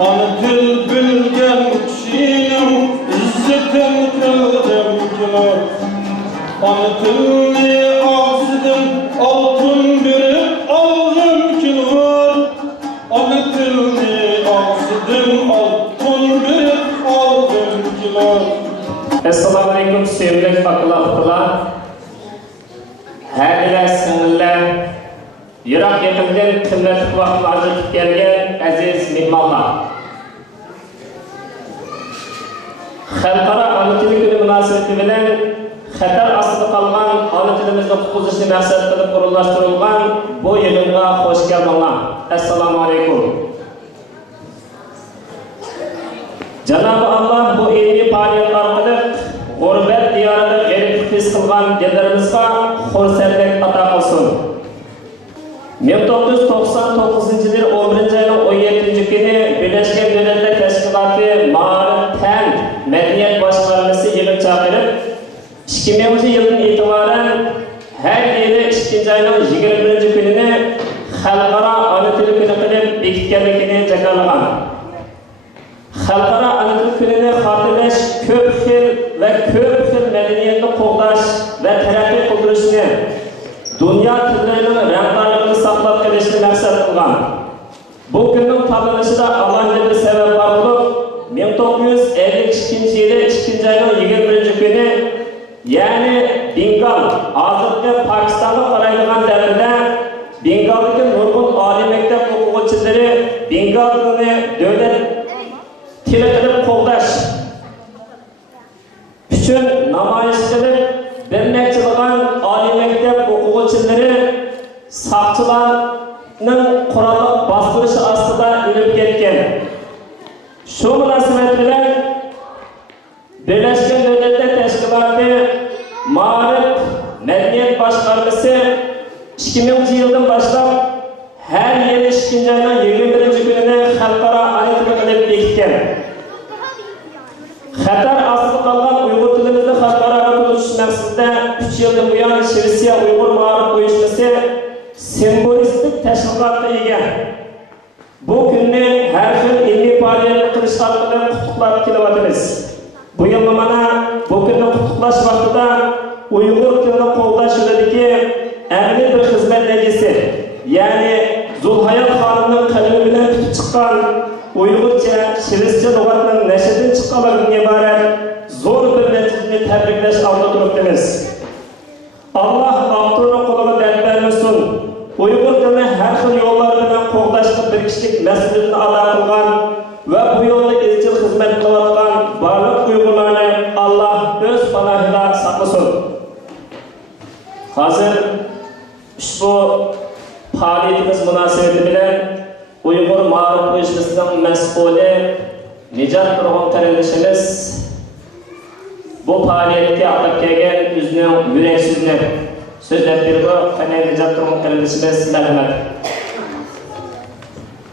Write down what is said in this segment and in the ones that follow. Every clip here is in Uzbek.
Ana til bilgen kişinin izzetin kıldım kılar. Ana tilni ağzıdan altın birip aldım kılar. Ana tilni ağzıdan altın birip aldım kılar. Assalamu alaikum sevgili fakirlar. Her biri singillar, yiroq yaqindan qimmatli vaqt ajratib kelgan aziz mehmonlar. Xalqaro ona tili kuni munosabati bilan xatar ostida qolgan ona tilimizni qutqizishni maqsad qilib qurilashtirilgan bu yig'inga xush keldinglar. Assalomu alaykum. Cenab-ı Allah bu ilmi faaliyet orqali g'urbat diyorida g'ariblik his qilgan dillarimizga xursandlik ato qilsin. 1999-yil 11-oyning 17-kuni Birleşken Milletler Teşkilatı Ma'rif Tan Medeniyet Başkanlısı yig'in chaqirib 2000-yildan e'tiboran har yili 2-oyning 21-kunini xalqaro ona tili kuni qilib bekitganligini jakarlagan. Xalqaro ona tili kunini xotirlash ko'p xil va ko'p xil madaniyatni qo'llash va taraqqiy qildirishni, dunyo tillarining rangbarligini saqlab qolishni maqsad qilgan. Bu kunning tanlanishida alohida bir sabab bor bo'lib, 1952-yili 2-oyning 21-kuni, ya'ni Bengal, hozirgi Pokistonga qaraydigan davrda Bengaldagi nurg'un oliy maktab o'quvchilari Bengal tilini davlat tili qilib qo'llash uchun namoyish qilib, bir necha oliy maktab o'quvchilari saqchilarning qurolli bostirishi ostida o'lib ketgan. Shu munosabat bilan Birleşken Milletler Teşkilatı Ma'rif Medeniyet Başkanlısı 2000-yildan boshlab her yili 2-oyning 21-kunini xalqaro ona tili qilib bekitgan. Xatar ostida qolgan Uyg'ur tilimizni xalqaro qilish maqsadida 3 yildan buyon Shvetsiya Uyg'ur ma'rif uyushmasi simbolistik tashkilotga ega. Bu kunni har xil ilmiy faoliyat qilish orqali qutlab kelyapmiz. Bu yil mana bu kunni qutlash vaqtida Uyg'ur tilini qo'llash yo'lidagi amaliy bir xizmat natijasi, ya'ni Zulhayat xonimning qalami bilan tutib chiqqan Uyg'urcha, Shveyscha lug'atning nashridan chiqqanlardan iborat zo'r bir natijani tabriklash oldiga turibmiz. Alloh avtorini qo'liga dard bermasin. Uyg'ur tilini har xil yo'llar bilan qo'llashga bir kishilik mas'uliyatni ado qilgan va bu yo'lda izchil xizmat qilayotgan barliq Uyg'urlarni Alloh o'z panohida saqlasin. Hozir ushbu faoliyatimiz munosabati bilan Uyg'ur ma'rif uyushmasining mas'uli Nijat Turg'un qarindishimiz bu faoliyatga atab kelgan o'zining yurak so'zini so'zlab berdi. Qani Nijat Turg'un qarindishimiz rahmat.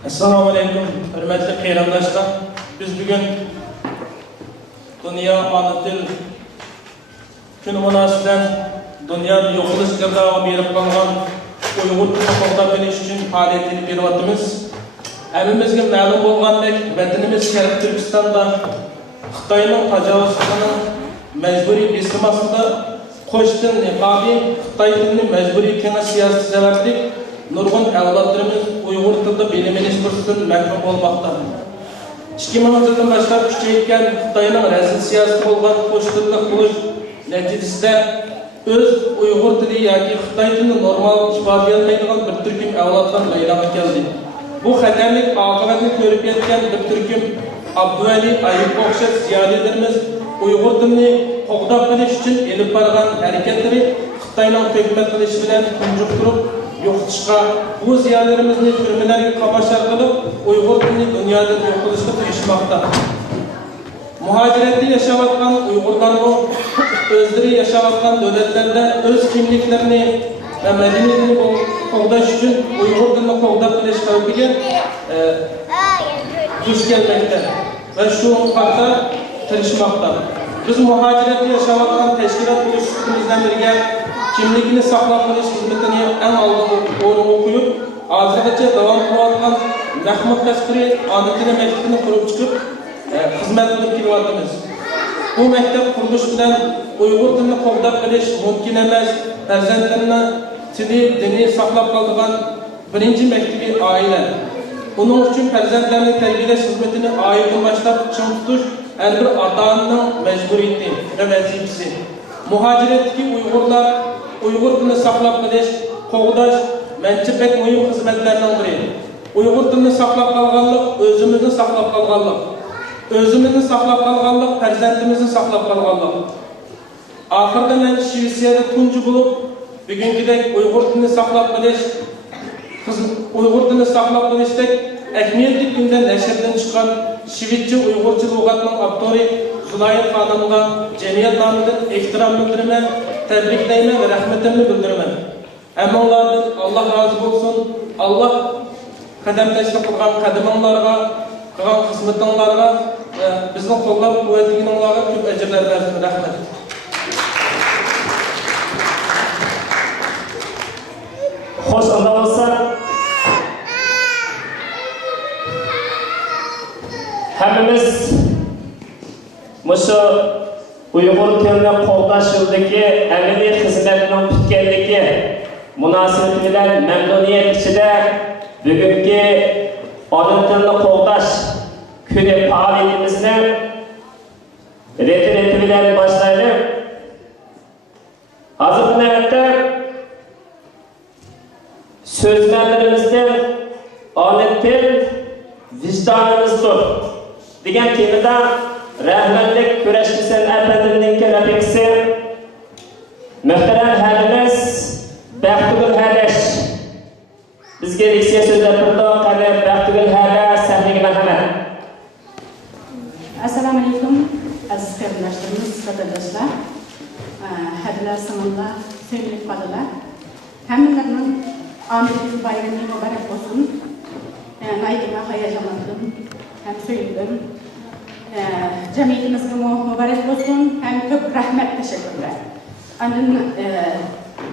Assalomu alaykum, hurmatli qarindoshlar. Biz bugun Dunyo ona til kuni munosabatidan dunyoda yo'qolish gazovi berib qolgan Uyg'ur tilini qo'llab qolish uchun faoliyat olib beryapmiz. Hammamizga ma'lum bo'lgandek, vatanimiz Sharq Turkistonda Xitoyning tajovuzchiligining majburiy besim ostida qo'shtin niqobi Xitoy tilini majburiy kengash siyosati sababli nurg'un avlodlarimiz Uyg'ur tilida bilim olish fursatidan mahrum bo'lmoqda. 2000-yildan boshlab kuchaygan Xitoyning rasmiy siyosati bo'lgan qo'shtinlik bo'lish natijasida öz Uyg'ur tili yoki Xitoy tilini normal ifodalaydigan bir turkum avlodlar maydaga keldi. Bu xatarlik oqibatni ko'rib yetgan bir turkum Abduvali Ayub o'xshash ziyolilarimiz Uyg'ur tilini qo'g'dab qilish uchun elib borgan harakatlari Xitoyning hukmat qilishi bilan kunjuq turib yo'qotishga, bu ziyolilarimizni turmalarga qamash orqali Uyg'ur tilini dunyodan yo'q qilishga tirishmoqda. Muhaciratda yaşayotgan Uyg'urlarning o'zlari yaşayotgan davlatlarda o'z kimliklarini va madaniyatini qo'g'dash uchun Uyg'ur tilini qo'g'dab qilish xavfiga duch kelmoqda va shu haqda tirishmoqda. Biz muhaciratda yaşayotgan tashkilot bo'lishimizdan birga kimlikni saqlab qolish xizmatini eng oldin o'rniga qo'yib, hozirgacha davom qilayotgan Rahmat Kaskiri ana tili maktabini qurib chiqib, xizmat qilib kelyapmiz. Bu maktab qurilishi bilan Uyg'ur tilini qo'llab qilish mumkin emas. Farzandlarni tili, dini saqlab qolgan birinchi maktabiy oila. Bunun uchun farzandlarni tarbiyalash xizmatini oiladan boshlab ching tutish har bir ota-onaning majburiyati va vazifasi. Muhojiratdagi Uyg'urlar Uyg'ur tilini saqlab qolish, qo'g'dash mencha pek muhim xizmatlardan biri. Uyg'ur tilini saqlab qolganlik, o'zimizni saqlab qolganlik. O'zimizni saqlab qolganlik, farzandimizni saqlab qolganlik. Oxirida men Shvetsiyada tunji bo'lib, bugungidek Uyg'ur tilini saqlab qolish, Uyg'ur tilini saqlab qolishdek ahamiyatli kunda nashrdan chiqqan Shvetscha Uyg'urcha lug'atning avtori Zulayat xonimga jamiyat nomidan ehtirom bildiraman, tabriklayman va rahmatimni bildiraman. Hammalardan Alloh rozi bo'lsin. Alloh qadamlashni qilgan qadamlarga, qilgan xizmatinglarga va bizni qo'llab quvvatlaganlarga ko'p ajrlar bersin. Rahmat. Xo'sh, unda bo'lsa hammamiz mushu Uyg'ur tilini qo'llash yo'lidagi amaliy xizmatning bitganligi munosabati bilan mamnuniyat ichida bugungi ona tilini qo'llash kuni faoliyatimizni reti bilan boshlaylik. Hozirgi navbatda so'zlarlarimizdan ona til vijdonimizdir degan temada rahmatlik kurashchisan Efendimizning rafiqasi muhtaram halimiz Baxtugul Halash bizga leksiya so'zlab turdi. Qani Baxtugul Halash sahnaga marhamat. Assalomu alaykum aziz qarindoshlarimiz, vatandoshlar. Hadilar sanamlar, sevgili bolalar. Hammalarning Ahmet bayramı mübarek olsun. Naydım'a hayacanlandım. Hem söyledim. Cemiyetimizde mübarek olsun. Hem çok rahmet teşekkürler. Anın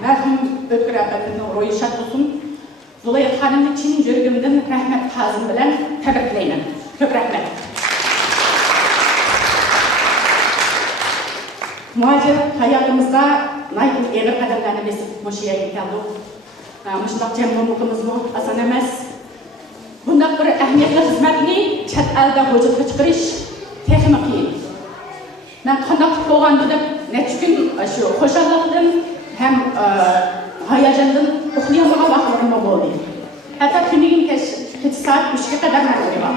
merhum Ökür Efendi'nin royu şart olsun. Zulayat Hanım için yürgümden rahmet hazım bilen tebrikleyin. Çok rahmet. Muhacir hayatımızda Naydın eğri kadınlarını besip Moşi'ye geldik. Müştak cemlumluğumuz mu? Asan emas. Bundak bir ehemmiyetli hizmetini chat elde vücutga chiqarish texmi qiyin. Men qanday qilib bo'lgandim, necha kun shu xo'shallikdan ham hayajondan uxlayolmagan vaqtlarim bo'ldi. Hatto kuniga kech soat 3ga qadar men uyuyaman.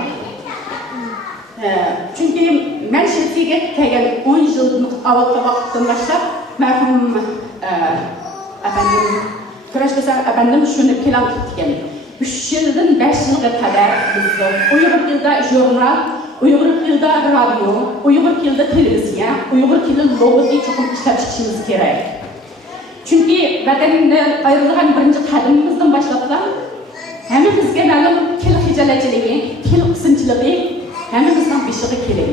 Chunki men Shvetsiyaga kelgan 10 yil avvalgi vaqtdan boshlab marhum efendim Kuraşlısan efendim şunu plan tutken. 3 yıldan 5 yılga kadar bizde Uyghur tilida jurnal, Uyghur tilida radyo, Uyghur tilida televizyon, Uyghur tilida logoti çoxum ishlab chiqishimiz kerak. Chunki vatandan ayrilgan birinchi qadamimizdan boshlab hammamizga ma'lum til hijalachiligi, til qismchiligi hammamizdan beshig'i kerak.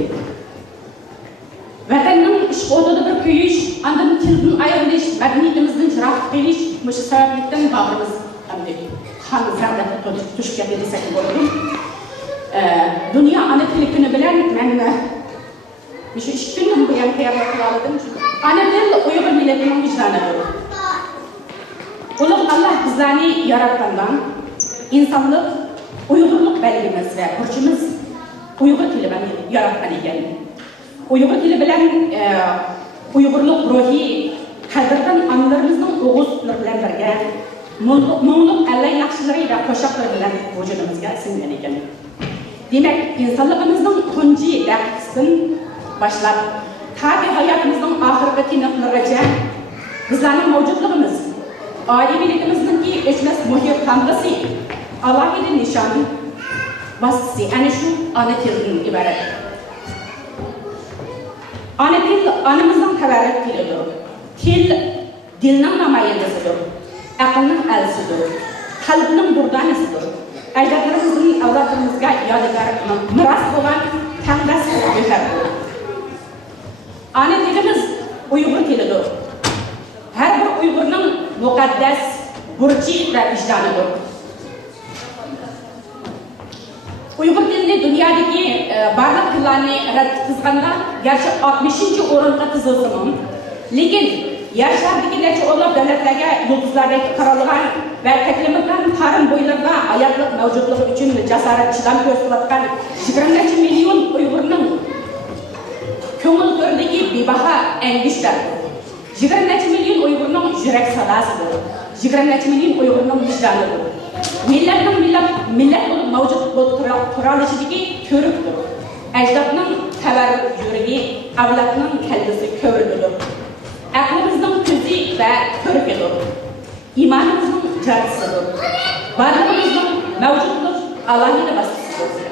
Vatanning ishg'olida bir kuyish, andan tildan ayrilish, madaniyatimizdan jiroq qilish, mush sabablikdan bag'rimiz hamda qon zarratga tushib ketdi desak bo'ladi. Dunyo ana tili kuni bilan men shu 2 kundan buyon tayyorlab qildim. Ana til Uyg'ur millatining vijdonidir. Ulug' Alloh bizlarni yaratgandan insonlik, Uyg'urlik belgimiz va burchimiz Uyg'ur tili bilan yaratgan ekan. Uyg'ur tili bilan Uyg'urlik ruhiy qadrdan analarimizning o'g'uz tili bilan birga mo'ngluq allay yaxshilari va qo'shiqlar bilan vujudimizga singgan ekan. Demak, insonligimizning tunji daqiqasidan boshlab tabiiy hayotimizning oxirgi tiniqlarigacha bizlarning mavjudligimiz, oilaliligimizningki o'chmas muhit tamg'asi, alohida nishon vassi ana shu ona tildan iborat. Ana til anamızdan tabarruk tilidir. Til dilning namoyandasidir. Aqlning elchisidir. Qalbning burdanasidir. Ajdodlarimizning avlodimizga yodgor miros bo'lgan tangdas go'zaldir. Ana tilimiz Uyg'ur tilidir. Har bir Uyg'urning muqaddas burchi va vijdonidir. Uyghur dilini dünyadaki barlıq tillarni tizganda gerçi 60. o'ringa tizilsin. Lekin yer shardagi necha o'nlab davlatlarga yulduzlardagi qaralgan va taklimatdan tarim bo'ylarga hayotlik mavjudligi uchun jasorat chidam ko'rsatgan 20 million Uyg'urning ko'ngil to'ridagi bebaho angishlar. 20 million Uyg'urning yurak sadosidir. 20 million Uyg'urning vijdonidir. Millat bo'lib mavjud bo'lib turolishidagi ko'rikdir. Ajdodning tabarruk yuragi, avlodning kalbisi ko'rigidir. Aqlimizning ko'zi va ko'rigidir. İmanımızın carısıdır. Varlığımızın mevcutluq alohida vasfıdır.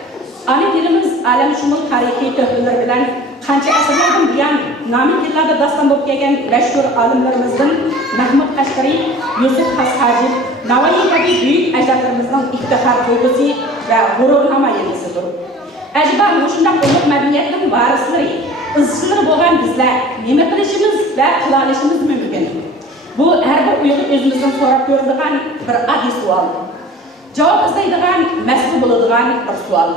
Ana dilimiz alamshumul tarixiy töhfalar bilan qancha asrlardan buyon nomi tillarda daston bo'lib kelgan mashhur olimlarimizdan Mahmud Qashqariy, Yusuf Hashaji, Navoiy kabi buyuk ajdodlarimizning iftixor tuyg'usi va g'urur namoyandasidir. Ajba shunday ulug' madaniyatning varislari, izchilari bo'lgan bizlar nima qilishimiz va qila olishimiz mumkin? Bu her bir Uyg'ur o'zimizdan so'rab ko'radigan bir oddiy savol. Javob izlaydigan, mas'ul bo'ladigan bir savol.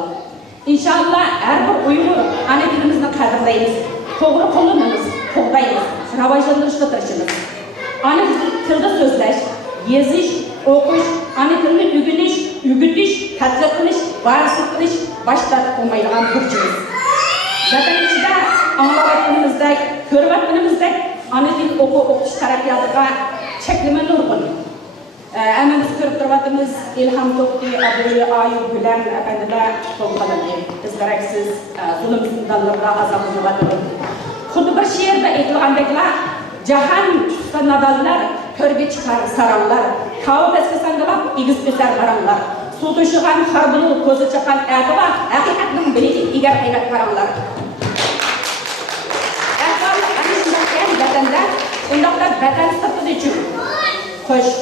İnşallah her bir Uyg'ur ana tilimizni qadrlaymiz, to'g'ri qo'llanamiz, qo'g'daymiz, rivojlantirishga tirishamiz. Ana tilda so'zlash, yozish, o'qish, ana tilni o'rganish, tadqiq qilish, varislik qilish boshqa bo'lmaydigan burchimiz. Vatan ichida anglayotganimizdek, ko'rayotganimizdek ana til o'qish taraqqiyotiga cheklama nurg'un. Hammamiz ko'rib turibmiz, Ilhom To'xti, Abdulla Ayub bilan akandilar to'g'riladi. Biz daraksiz zulm zindonlarga azob bo'lyapti. Xuddi bir she'rda aytilgandeklar, jahon nadonlar ko'rga chiqar saronlar, kavbasga sangalab egiz o'tar baronlar. Suv to'shigan har bir ko'zi chiqqan atiba haqiqatning biligi egar hayrat qaronlar. Vatanda undaqda vatan sirtida uchun xo'sh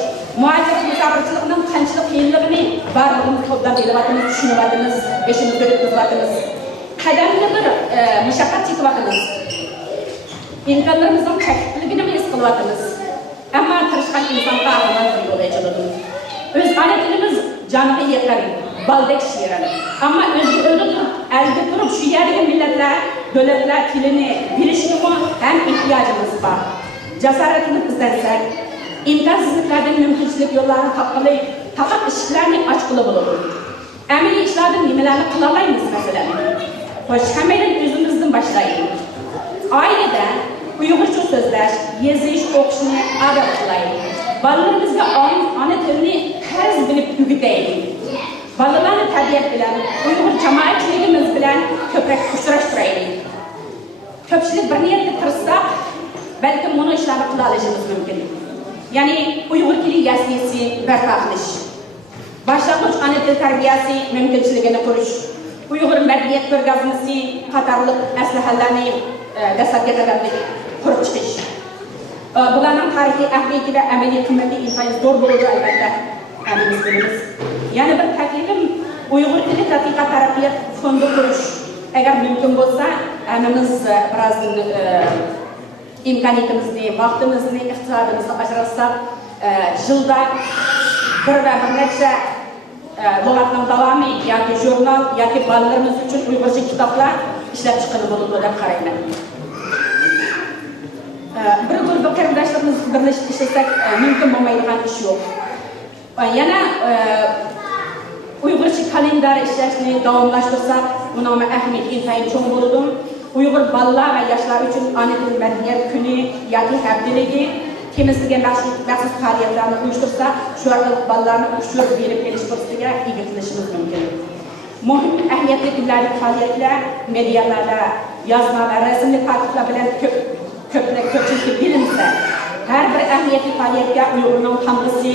muajirat musofirchilikning qanchalik qiyinligini barlig'imiz qo'llab bilyapmiz, tushunyapmiz, beshimizga o'tkazyapmiz. Qadamli bir mushaqqat chekyapmiz. Imkonlarimizning chekliligini his qilyapmiz. Ammo tirishgan insonga armon yo'l ochiladi. O'z ona tilimiz joniga yaqin, baldek shirin. Ammo o'zi elda turib shu yerdagi millatlar, davlatlar tilini bilishga ham ehtiyojimiz bor. Jasoratini izlasak, imkonsizliklardan mumkinchilik yo'llarini topqilib, faqat eshiklarni ochqili bo'ladi. Amaliy ishlardan nimalarni qila olamiz masalan? Xo'sh, hammadan o'zimizdan boshlaylik. Oilada Uyg'urcha so'zlash, yozish, o'qishni odat qilaylik. Bolalarimizga ona tilini qarz bilib o'rgataylik. Bolalarni tabiat bilan, Uyg'ur jamoatchiligimiz bilan ko'proq uchrashtiraylik. Ko'pchilik bir niyatda tirishsak, balki buni ishlarni qila olishimiz mumkin. Ya'ni Uyg'ur tili yasnisi barpo qilish, boshlang'ich ona til tarbiyasi mumkinchiligini qurish, Uyg'ur madaniyat ko'rgazmasi qatorliq aslahalarni dastlabki qadamda qurib chiqish. Bularning tarixiy ahamiyati va amaliy qiymati intayin zo'r bo'ladi albatta. Hammamiz bilamiz. Yana bir taklifim Uyg'ur tili tadqiqot taraqqiyot fondi qurish. Agar mumkin bo'lsa, hammamiz biroz imkoniyatimizni, vaqtimizni, iqtisodimizni ajratsak, yilda bir va bir necha lug'atning davomi yoki jurnal yoki bolalarimiz uchun Uyg'urcha kitoblar ishlab chiqilib bo'ladi deb qarayman. Bir guruh qarindoshlarimiz birlashib ishlasak mumkin bo'lmaydigan ish yo'q. Yana Uyg'urcha kalendar ishlashni davomlashtirsak, uning ahamiyati intayin cho'ng bo'ladi. Uyg'ur bolalar va yoshlar uchun ona til madaniyat kuni yoki haftaligi temizlikka maxsus faoliyatlarni uyushtirsak, shu orqali bolalarni ushtirib berib kelish fursatiga ega qilishimiz mumkin. Muhim ahamiyatli tillardagi faoliyatlar medialarda yozma va rasmli tartiblar bilan ko'pchilikka bilinsa, har bir ahamiyatli faoliyatga Uyg'urning hamdasi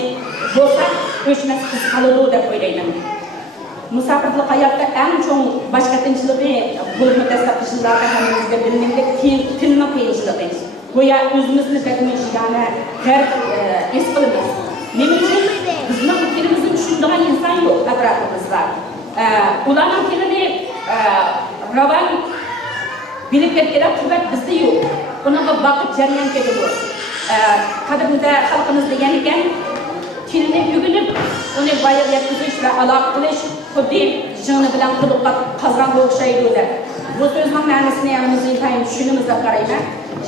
bo'lsa, o'chmas his qiladi deb o'ylayman. Musofirlik hayotda eng cho'ng boshqa qiyinchiligi bo'lib dastlabki yillarda hammamizga bilingan tilni qiyinchiligi. Go'yo o'zimizni bilmishgani g'arib his qilamiz. Nima uchun bizning tilimizni tushunadigan inson yo'q atrofimizda. Ularning tilini ravon bilib ketgan quvvat bizda yo'q. Bunaqa vaqt jarayon ketadi. Qadimda xalqimiz degan ekan, tilni ügünüp, onu bayır yetkizmiş ve alaq qilish xuddi jini bilan quduqqa qazg'anga o'xshaydi deb. Bu so'zning ma'nosini hamimiz intayin tushunimizga qarayman.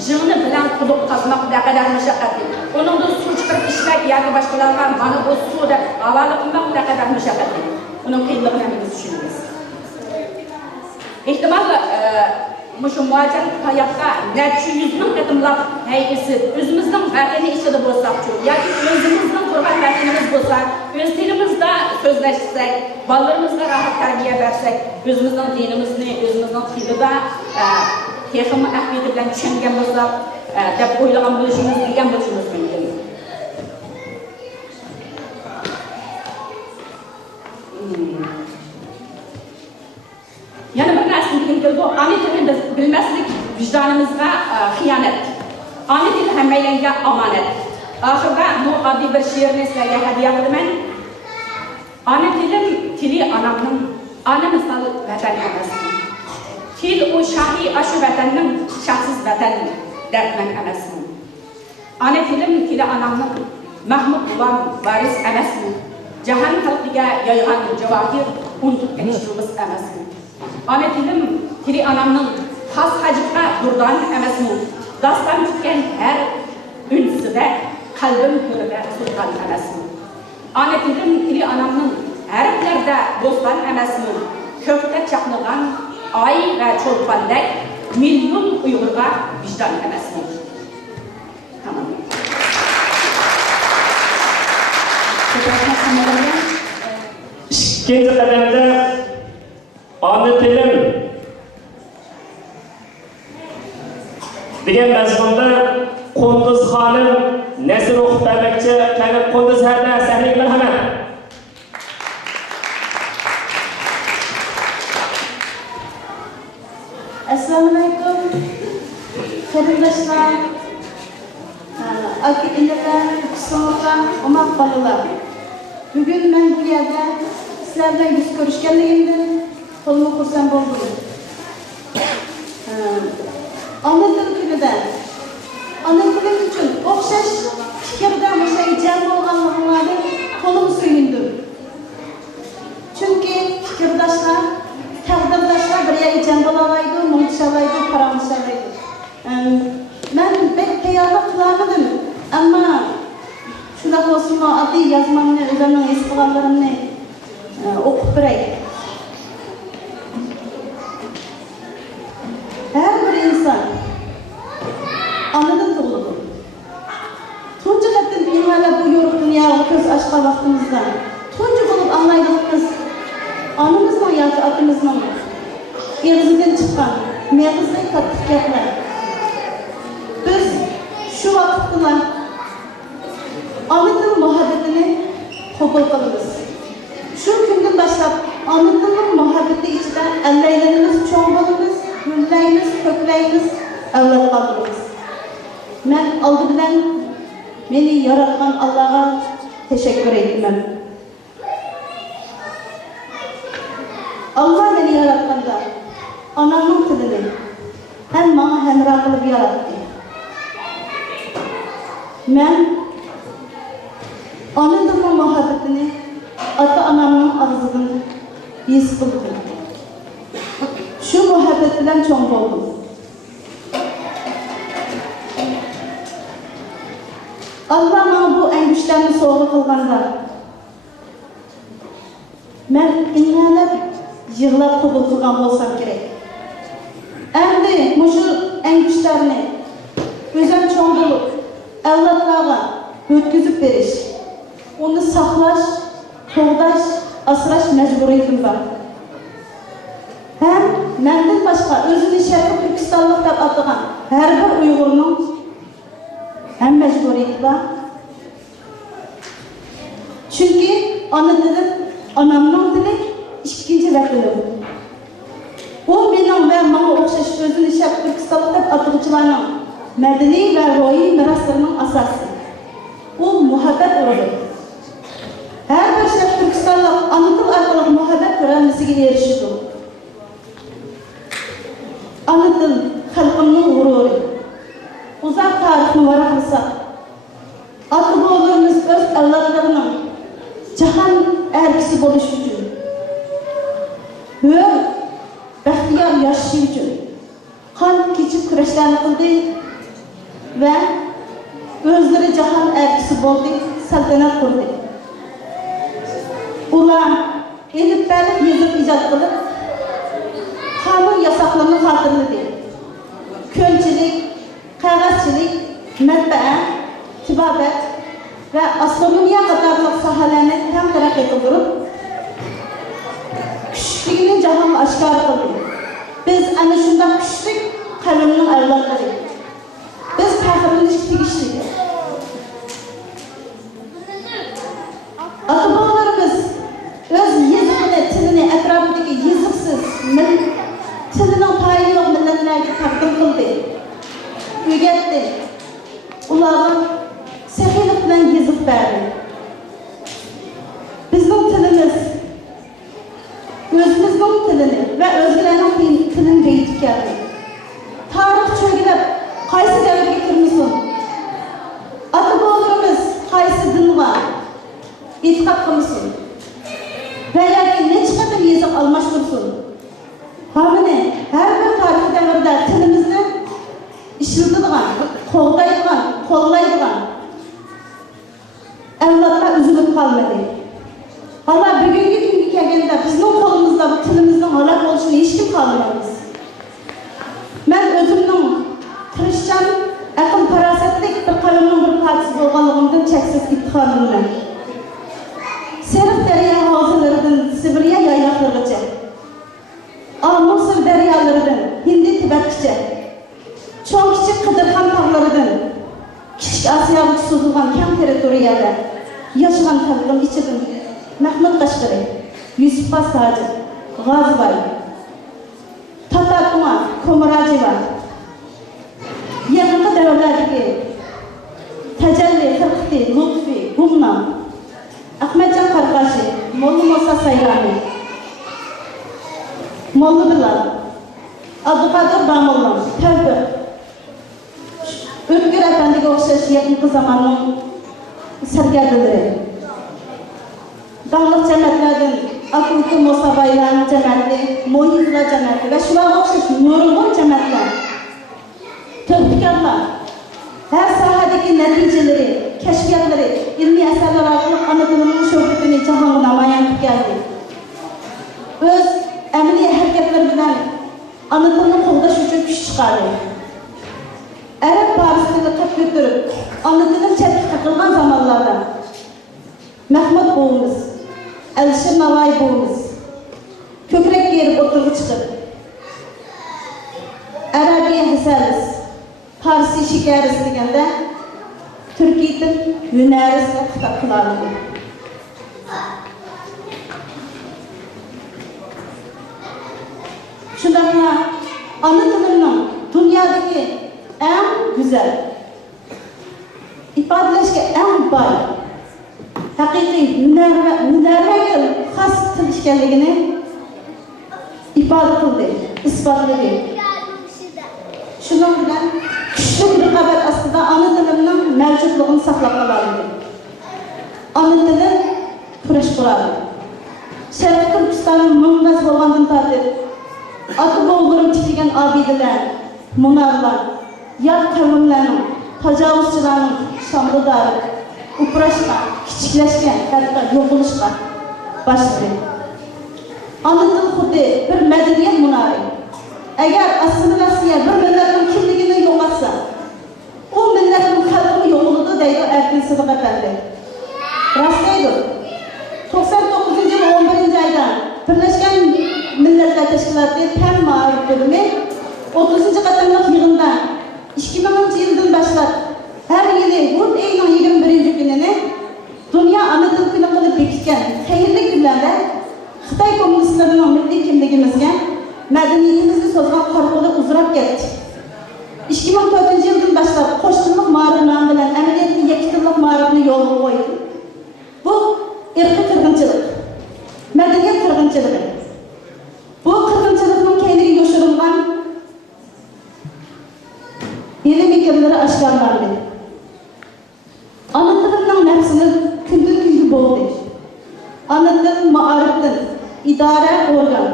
Jini bilan quduq qazmoq naqadar mashaqqatli. Uningda suv chiqarib ishlash yoki boshqalarga mana bu suvda havoli qilmoq naqadar mashaqqatli. Uning qiyinligini hamimiz tushunamiz. Ehtimal şu muhacir hayatda neçə yüzünün qatımlaq həqiqisi özümüzün vətəni içində bolsaq çox, yoki özümüzün qurban vətənimiz bolsa, öz dilimizdə sözləşsək, balalarımızla rahat tərbiyə versək, özümüzün dinimizni, özümüzün dilində texmi əhmiyyəti bilan düşüngən bolsaq, deb o'ylagan bo'lishimiz, degan bo'lishimiz mumkin. Yani bir narsani deyim bu ana tilini bilmeslik vicdanımızga xiyanet. Ana til hammalarga omonat. Oxirida bu oddiy bir she'rni sizlarga hadiya qilaman. Ana tilim tili anamning, ana misol vatan emas. Til o shahiy ashu vatanning shaxsiz vatan dertmen emasmi. Ana tilim tili anamning Mahmud bulan varis emasmi. Jahon xalqiga yoygan javohir unutib ketishimiz emasmi. Ana tilim tili anamning xas hajibqa durdan emasmi. Dastan tutgan her ünsüde kalbim körüde sultan emasmi. Ana tilim tili anamning harflerde bostan emasmi. Kökte çaklıgan ay ve çolpandek milyon Uygurga vicdan emasmi. Tamam. İkinci kademde ana tilim degan mazmunda Qunduz xonim nasr o'qib bermoqchi. Qani Qunduz hada sahning marhamat. Assalamu alaykum. Qarindoshlar, aka inalar, qisonlar, omad bolalar. Bugun men bu yerda sizlar bilan yuz ko'rishganligimdan to'liq xursand bo'ldim. Ana til kunida, ana tilim uchun o'xshash fikrda o'shaga jam bo'lganligimdan to'liq suyundim. Chunki fikrdoshlar, taqdirdoshlar bir yerga jam bo'lalaydi, munshalaydi, paramshalaydi. Men pek tayyorlik qilamadim, ammo shunaqa bo'lsin, oddiy yozmamni, o'zimning his qilganlarimni o'qib beray. Her bir insan anadan tug'ildi. Tunji qatdan bema'ni bu yo'q dunyoga ko'z ochgan vaqtimizda tunji bo'lib anglaydiganimiz onamizning yoki otamizning og'zidan chiqqan meg'izli qattiq gaplar. Biz shu vaqtda onaning muhabbatini qabul qilamiz. Shu kundan boshlab onaning muhabbati ichida allaylarimiz cho'ng bo'lamiz. Güllaymiz, köklaymiz, avlat qaldırırız. Ben aldı bilen beni yaratgan Allah'a teşekkür etmem. Allah beni yaratkanda anamın tilini hem bana hemrah kılıp yarattı. Ben anamın muhabbetini ata anamın ağzından his kıldım. Şu muhabbet bilen çoğun oldum. Allah bana bu en güçlerini soğuk kılganda ben inanıp yığılap kabul kılgan olsam gerek. Endi şu en güçlerini gözüm çoğun bulup evlatlarına ötküzüp veriş, onu saklaş, toğdaş, asraş mecburiyetim var. Hem menden başka özünü Şərqi Türkistanlıq deb atagan her bir Uygur'un hem mecburiyeti var. Çünkü ana dilim, anamның dili ikinci vətənim. O benim ve bana oxşaş özünü Şərqi Türkistanlıq deb atılıcılarının mədəni ve ruhi miraslarının asası. O muhabbet uğrudur. Her bir Şərqi Türkistanlıq ana dil arqılıq muhabbet öğrenmesiga erişidi. Ana til xalqimning g'ururi. Uzaq tarixni varaqlasa, ota-bobolarimiz o'z avlodlarining buluş için, hür, bəxtiyar yaşaşı için kan keçib kurashlarni qildi ve özleri cahan elçisi oldu, saltanat kurdu. Ular elifbalik yazıp icat kılıp, kanun yasaklarını hatırladı. Kölçilik, kağızçilik, matbaa, tibaret ve astronomiya qatarlıq sahalarni tam taraqqiy qildirib, kuchligini jahonga oshkor qildi. Biz ana shunday kuchli qavmning avlodlari. Biz faxrlanishga tegishli. Ata-bobolarimiz öz yezigini, tilini atrofidagi yeziksiz, tilining payi yo'q millatlarga taqdim qildi. O'rgatdi. Ularga saxiylik bilan yezib berdi. Bizning tilimiz özümüzün tilini ve özgürlerinin tilini deyitip geldi. Tarih çöğülüp, qaysı devrge kirmisin? Ata-bobolarımız qaysı dinga itiqat qilsin? Veya ki ne çıkartıp yazıp almıştırsın? Hamini her bir tarihi devirde tilimizni işildiğin, kollaydiğin evlatlar üzülüp kalmadı. Allah bugünkü günkü kelgende bizning qo'limizda bu tilimizning halok bo'lishini hech kim qolmaymiz. Men o'zimning tirishchan, aql farosatlik bir qavmning bir parchasi bo'lganligimdan cheksiz iftixorman. Seriq daryo havzalaridan Sibirya yayloqlarigacha, Amur daryolaridan Hindi Tibetgacha, cho'ng kichik Qidirxon tog'laridan kichik Osiyoga so'zilgan keng territoriyalar yashagan xalqim ichidan Mehmet Qashqari, Yusuf Sacit, G'azibay, Tatar Umar, Ko'mirajeva, yaqinqi davrlardagi Tajalli, Firqati, Lutfi, Gumna, Ahmadjon Qarqashi, Molla Musa Sayrani, Molla Bilal, Abduqodir Bamullo, Tavba, O'tkir afandiga o'xshash yaqinqi zamonning sargardalari. Dağlık cəmiyyətlərdən Akılkı Musabayların cəmiyyəti, Moyitlar cəmiyyəti və şuna oxşaş nurulğun cəmiyyətlər, tövbikarlar, hər sahədəki nəticələri, kəşfiyyatları, ilmi əsərlər arqılıq ana dilinin şöhrətini cahana namayan qılıb gəldi. Öz əmli hərəkətləri bilən ana dilini qoğdaş üçün güç çıxardı. Ərəb Paris dili qət götürüb, ana dilini çətik qılğan zamanlarda Mehmet boğumuz, Əlişir Navai boğumuz, kökrək yerib oturğu çıxıb, Ərəbiyə Həsəliz, Parisi Şikəriz degəndə, Türkiye'nin Hünəriz və Xitab qılardı. Şunlarına, ana diliminin dünyadaki en güzel, ifadələşkə en bay, haqiqiy münərvəgə xas til işkənligini ifadə qildi, isbotladı. Şunun bilan kuchli raqobat ostida ana tilimning mavjudligini saqlab qoladi. Ana tili kurash qiladi. Sharq Turkistonning mung'az bo'lgandan tortib, ota-bobolarim tikilgan obidalar, munarlar, yot qavmlarning, tajovuzchilarning shomdodari uprashgan, kichiklashgan, hatto yo'qolishga başladı. Ana til xuddi bir madaniyat munari. Agar assimilatsiya bir millatning kimligini yo'qotsa, u millatning xalqi yo'qoladi deydi Erkin Sidiq Efendi. Rostlaydi. 99-yil 11-oyda Birleşken Milletler Teşkilatı Fen Ma'rif bölümü 30-qatimliq yig'inda 2000-yildan boshlab her yili bu ayning 21-kunini Dünya Ana Dil kuni qilib bekitgan xayrli kunlarda Xitoy kommunistlarining milliy kimligimizga, madaniyatimizga so'zgan qorquli uzrab ketdi. 2004-yildan boshlab qo'shnilik ma'rif nomi bilan amaliyotda yaktillik ma'rifni yo'lga qo'ydi. Bu irqiy qirg'inchilik, madaniyat qirg'inchiligi. Bu qirg'inchilikning kayniga yoshirilgan ilm ekanlari oshkorlandi. Ana tilimning nafsini kundan kunga bo'ldi. Ana dil maarifdan, idare organ,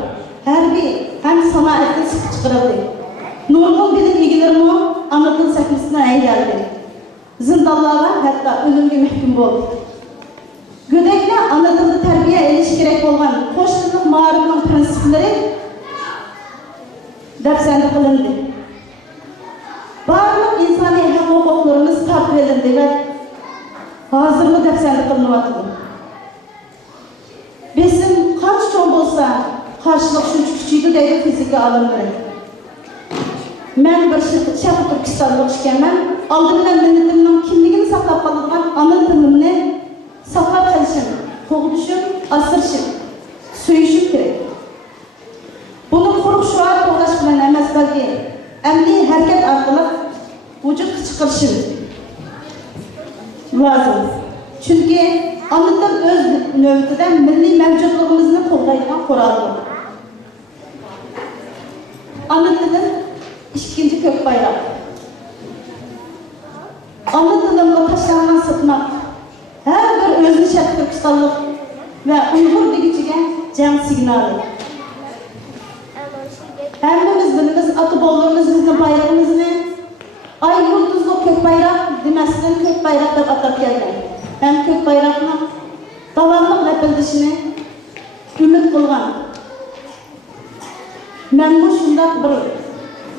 harbiy hem sanaatdan çıkıp çıkarıldı. Nurgun bilim ilgilerimi ana dil sahnesine eğildi. Zindallara hatta ölümge mahkum oldu. Gödekle ana dilde terbiye eliş gerek olan hoş dillik maarifning prensipleri dafsanda kılındı. Barliq insoniy haq-huquqlarimiz tartib edildi ve hazırlı dafsanda kılınıvatıdı. Besim qancha cho'ng bo'lsa, qarshilik shuncha kuchaydi deydi fizika olimlari. Men bir Sharq Turkistonlik ekanman. Oldindan millatimning kimligini saqlab qolgan ona tilimni saqlab qolishim, qo'g'dishim, asrashim, suyishim kerak. Buni quruq shuar qo'llash bilan emas, balki amaliy harakat orqali vujudga chiqarishim lozim. Chunki ana til o'z navbatida milliy mavjudligimizni qo'llaydigan quroldir. Ana tili ikkinchi ko'k bayroq. Ana tilimga tashlangan sirtmoq har bir o'zini Sharq Turkistonlik va Uyg'ur degichiga jang signali. Hammamiz bilamiz, ota-bobolarimiz bizning bayrog'imizni ay yulduzli ko'k bayroq demasdan ko'k bayroq deb atab kelgan. Hem ko'k bayroqni davomli lapildishini umid qilgan. Men bu shundoq bir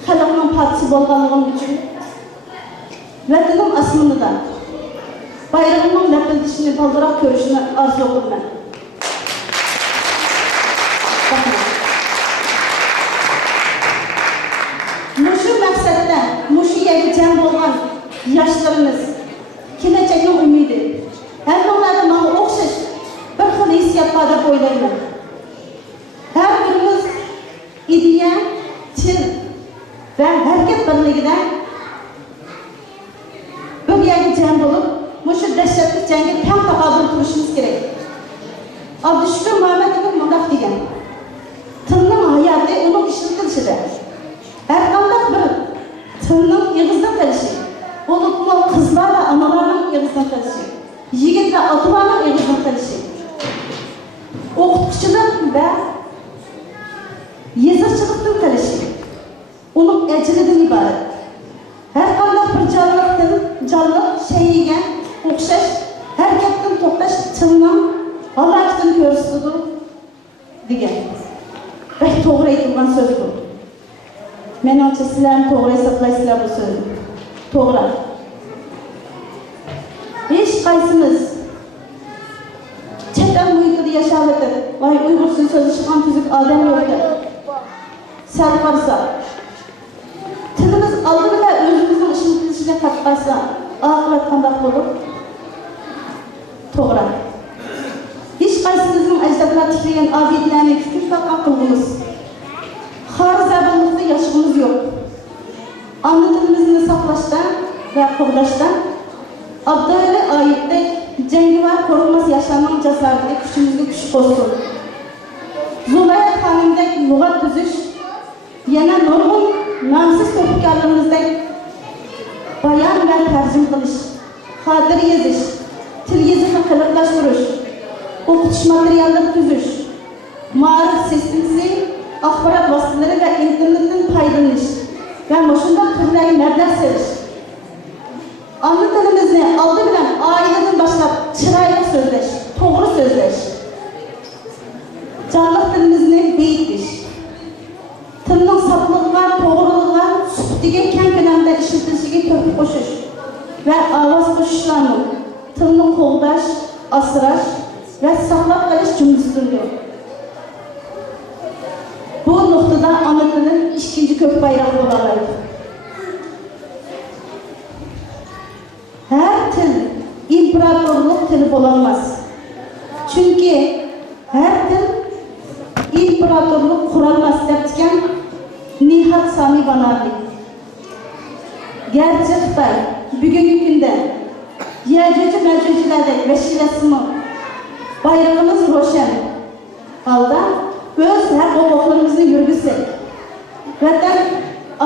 xalqning parchasi bo'lganligim uchun vatanim osmonida bayrog'ning lapildishini baldiroq ko'rishni orzu qilaman. Mushu maqsadda, mushu yerga jam bo'lgan yoshlarimiz kelajakning umidi. Hammalarda menga o'xshash bir xil hissiyat bor deb o'ylayman. Har birimiz ideya, til va harakat birligida bir yerga jam bo'lib, mushu dahshatli jangga tam taqobil turishimiz kerak. Abdushukur Muhammadov mundoq degan: tilning hayoti uning ishlatilishida. Har qanday bir tilning ig'izdan qilishi, bo'libmi qizlar va onalarning ig'izdan qilishi, yigit va otalarning ig'izdan qilishi, o'qituvchilik va yezuvchilikdan qilishi uning ajridan iborat. Har qanday bir jonliq shayga o'xshash harakatdan to'xtash tilning halokatini ko'rsatadi degan. Va to'g'ri aytilgan so'z bu. Menimcha sizlarni to'g'ri hisoblaysizlar bu so'zni. To'g'ri. Hech qaysimiz chet el muhitida yashab o'tib, voy Uyg'urcha so'zlashgan tuzuk odam yo'q deb sal qarsa, tilimiz oldida o'zimizning ishimizga qatqarsa, oqibat qanday bo'lur? To'g'ri. Hech qaysimizning ajdodlar tiklagan obidlarni fikr taqoq qilamiz. Xorizabillikda yashashimiz yo'q. Ana tilimizni saqlashdan va qo'llashdan Abdullah oyatdek jangovar qo'rqmas yashamoq jasoratiga kuchimizga kuch qo'shsin. Zulayat xonimdek lug'at tuzish, yana nurg'un nomsiz to'pkarlarimizdek bayon va tarjim qilish, xotir yozish, til yezishni qiliqlashtirish, o'qitish materiallari tuzish, ma'rifat sistemasi, axborot vositalari va internetdan foydalanish va shunday turli mablag' serish. Ana tilimizni oldi bilan oiladan boshlab chiroyli so'zlash, to'g'ri so'zlash, jonliq tilimizni beyitish, tilning sog'lig'iga, to'g'riligiga, suhbatiga keng ko'lamda ishlatilishiga ko'mak qo'shish va ovoz qo'shishlarni tilni qo'g'dash, asrash va saqlab qolish jumlasidir. Bu nuqtada ana tili ikkinchi ko'k bayroq bo'la oladi. Her til imparatorluk tili bo'laolmas. Chunki her til imparatorluk qurolmas debdigan Nihat Sami Banarli. Gerçi Xitoy bugungi kunda Yajuj Majujlardek vasilasini bayrog'imiz ro'shan holda o'z haq-huquqlarimizni yurgizsak, vatan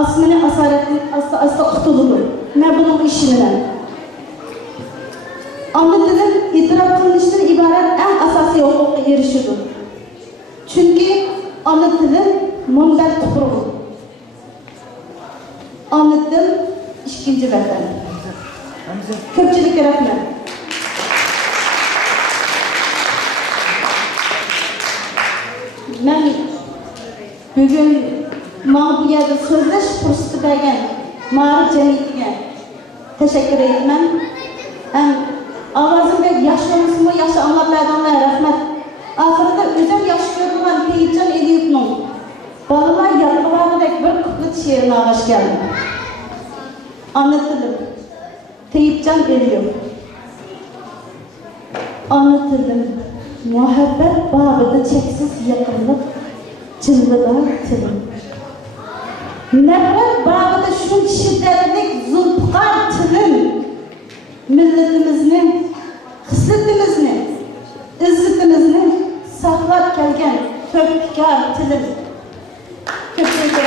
osmoni asoratdan asta qutulur. Men buning ishini ana tilin itiraf qilinishdan iborat eng asosiy huquqqa erishish. Bugün bana bu yerde sözleş fırsatı bergen Mağrı Cemiyeti'ne teşekkür etmem. Avazım bek yaxşı olmasın bu yaxşı anlatlardan rahmet. Ahırda özüm yaxşı görülen Teyipcan Eliyut'un balalar yatmalarındaki bir kıplıt şiirine ağaç geldi. Anlatılım. Teyipcan Eliyut. Anlatılım. Muhabbet bağında çeksiz yakınlık, cıllıdan tılım. Nefret bağında şu şiddetlik zulpkar tılım. Milletimizni, hissetimizni, izzetimizni saklap kelgen köpkar tılım. Köpkar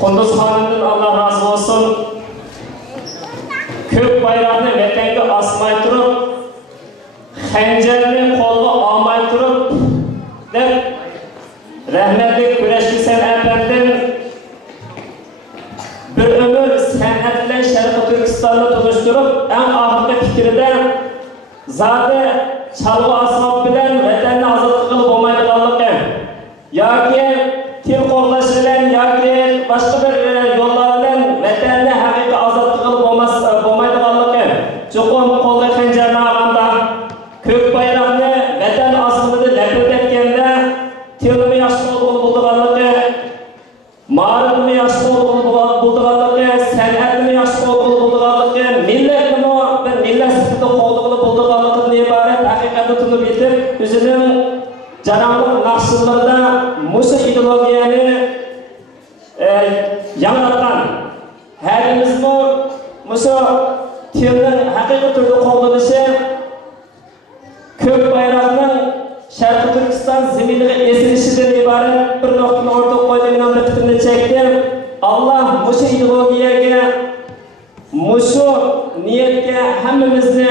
Kunduz Hanım'dan Allah razı olsun. Kök bayrağını vatanga asmay turib, xanjarni qo'lga olmay turib deb rahmatli kurashchi san'atlardan bir umr san'at bilan Sharqi Turkistonni tunishtirib, eng oxirgi fikrida zodi chalg'i asbob bilan vatanni ozod qilib bo'lmaydiganligi yoki til qo'llash bilan yoki boshqa bir yo'llar bilan vatanni haqiqiy ozod qilib bo'lmaydiganligi cho'qim qo'lga xanjarni olganda ko'k bayroqni vatan ostida lapidatganda tilni yaxshi bo'ldiganligi ma'rifni yaxshi bo'ldiganligi san'atni yaxshi bo'ldiganligi millatni bir millat sifatida qo'lga bo'ldiganligidan iborat haqiqatni tunib yetib o'zining janoblik naqshlarida musu ideologiyani yangilatgan halimizmi musu tilning haqiqiy turda qo'llanishi ko'k bayroqning Sharqi Turkiston zeminiga esilishidan iborat bir nuqtani o'rtaga qo'ydigan bitimni chekdim. Alloh musu ideologiyaga, musu niyatga hammamizni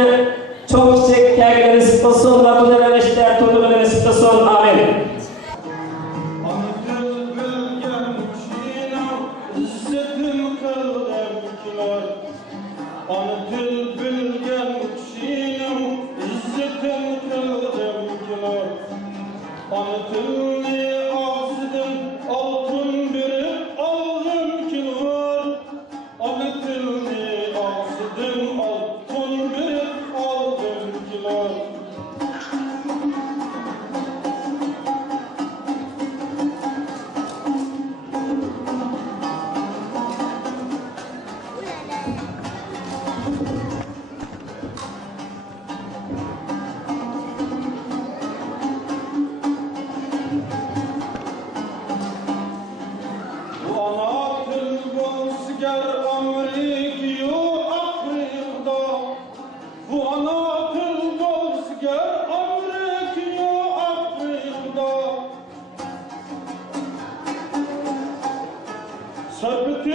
cho'q kichik tagiga nisb qilsin va bu yo'nalishda turlig'ini nisb qilsin. Amin. Sabit